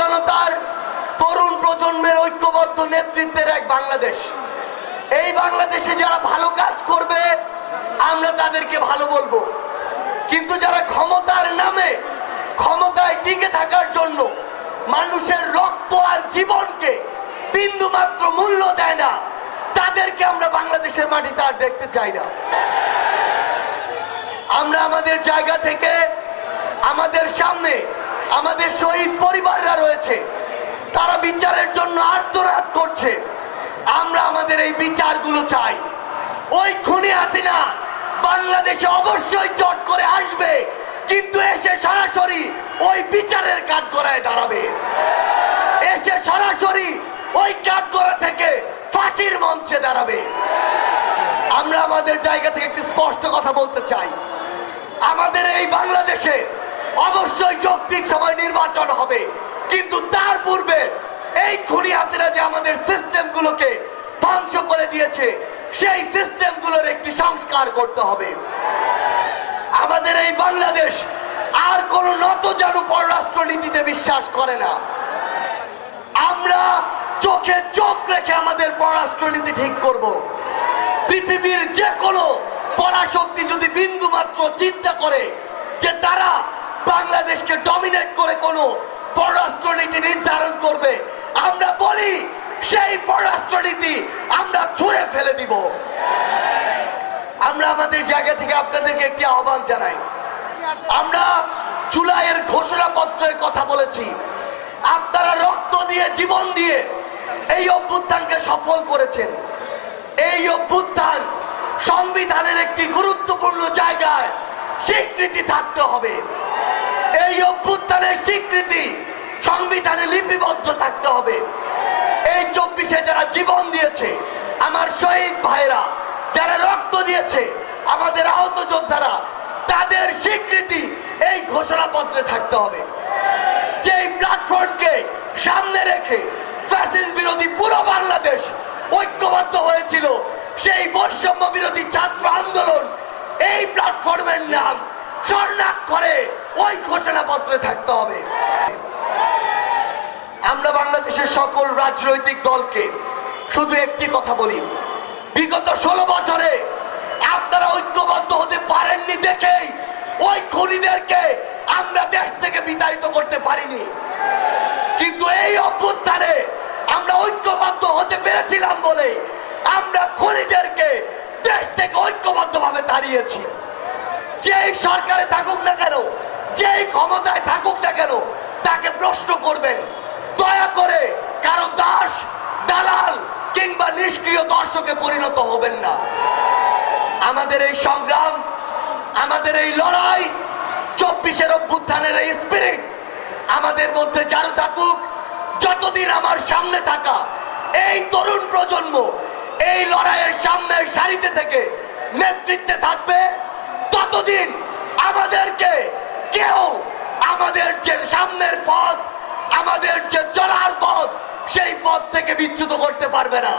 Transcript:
জনতার তরুণ প্রজন্মের ঐক্যবদ্ধ নেতৃত্বের এক বাংলাদেশ। এই বাংলাদেশে যারা ভালো কাজ করবে, আমরা তাদেরকে ভালো বলব। কিন্তু যারা ক্ষমতার নামে, ক্ষমতায় টিকে থাকার জন্য মানুষের রক্ত আর জীবনকে বিন্দু মাত্র মূল্য দেয় না, তাদেরকে আমরা বাংলাদেশের মাটিতে আর দেখতে চাই না। আমরা আমাদের জায়গা থেকে, আমাদের সামনে আমাদের শহীদ পরিবাররা রয়েছে। তারা বিচারের জন্য আত্মরাত করছে। আমরা আমাদের এই বিচারগুলো চাই। ওই খুনি হাসিনা বাংলাদেশে অবশ্যই চট করে আসবে, কিন্তু এসে সরাসরি ওই বিচারের কাজ করায় দাঁড়াবে। এসে সরাসরি ওই কাজ করা থেকে ফাঁসির মঞ্চে দাঁড়াবে। আমরা আমাদের জায়গা থেকে একটি স্পষ্ট কথা বলতে চাই। আমাদের এই বাংলাদেশে অবশ্যই যৌক্তিক সময় নির্বাচন হবে। কিন্তু তার পূর্বে এই খুনি হাসিনা যে আমাদের সিস্টেমগুলোকে ধ্বংস করে দিয়েছে, সেই সিস্টেমগুলোর একটি সংস্কার করতে হবে। আমাদের এই বাংলাদেশ আর কোন নত জানু পররাষ্ট্র নীতিতে বিশ্বাস করে না। আমরা চোখে চোখ রেখে আমাদের পররাষ্ট্রনীতি ঠিক করব। পৃথিবীর যে কোনো পরাশক্তি যদি বিন্দু মাত্র চিন্তা করে যে তারা বাংলাদেশকে ডমিনেট করে কোনো পররাষ্ট্রনীতি নির্ধারণ করবে। আমরা বলি, সেই পররাষ্ট্রনীতি আমরা ছুঁড়ে ফেলে দিব। আমরা আমাদের জায়গা থেকে আপনাদেরকে একটি আহ্বান জানাই। আমরা জুলাইয়ের ঘোষণাপত্রের কথা বলেছি। আপনারা রক্ত দিয়ে, জীবন দিয়ে এই অভ্যুত্থানকে সফল করেছেন। এই অভ্যুত্থান সংবিধানের একটি গুরুত্বপূর্ণ জায়গায় স্বীকৃতি থাকতে হবে। এই অভ্যুত্থানের স্বীকৃতি সংবিধানে লিপিবদ্ধ থাকতে হবে। এই চব্বিশে যারা জীবন দিয়েছে, আমার শহীদ ভাইরা যারা রক্ত দিয়েছে, আমাদের আহত যোদ্ধারা, তাদের স্বীকৃতি এই ঘোষণাপত্রে থাকতে হবে। যে প্ল্যাটফর্মকে সামনে রেখে ফ্যাসিস্ট বিরোধী পুরো বাংলাদেশ ঐক্যবদ্ধ হয়েছিল, সেই বৈষম্য বিরোধী ছাত্র আন্দোলন এই প্ল্যাটফর্মের নাম স্বর্ণাক্ষরে ওই ঘোষণাপত্রে থাকতে হবে। আমরা বাংলাদেশের সকল রাজনৈতিক দলকে শুধু একটি কথা বলি। বিগত ষোলো বছরে আপনারা ঐক্যবদ্ধ হতে পারেননি দেখেই ওই খুনিদেরকে আমরা দেশ থেকে বিতাড়িত করতে পারিনি। কিন্তু এই অভ্যুত্থানে আমরা ঐক্যবদ্ধ হতে পেরেছিলাম বলে আমরা খুনিদেরকে দেশ থেকে ঐক্যবদ্ধ ভাবে তাড়িয়েছি। যেই সরকারে থাকুক না কেন, যেই ক্ষমতায় থাকুক না কেন, তাকে প্রশ্ন করবেন। দয়া করে কারও দাস, দালাল কিংবা নিষ্ক্রিয় দর্শকে পরিণত হবেন না। আমাদের এই সংগ্রাম, আমাদের এই লড়াই, চব্বিশের অভ্যুত্থানের এই স্পিরিট আমাদের মধ্যে চারু থাকুক, যতদিন আমার সামনে থাকা, এই তরুণ প্রজন্ম, এই লড়াইয়ের সামনের সারিতে থেকে নেতৃত্বে থাকবে। ততদিন আমাদেরকে কেউ আমাদের যে সামনের পথ, আমাদের যে চলার পথ, সেই পথ থেকে বিচ্যুত করতে পারবে না।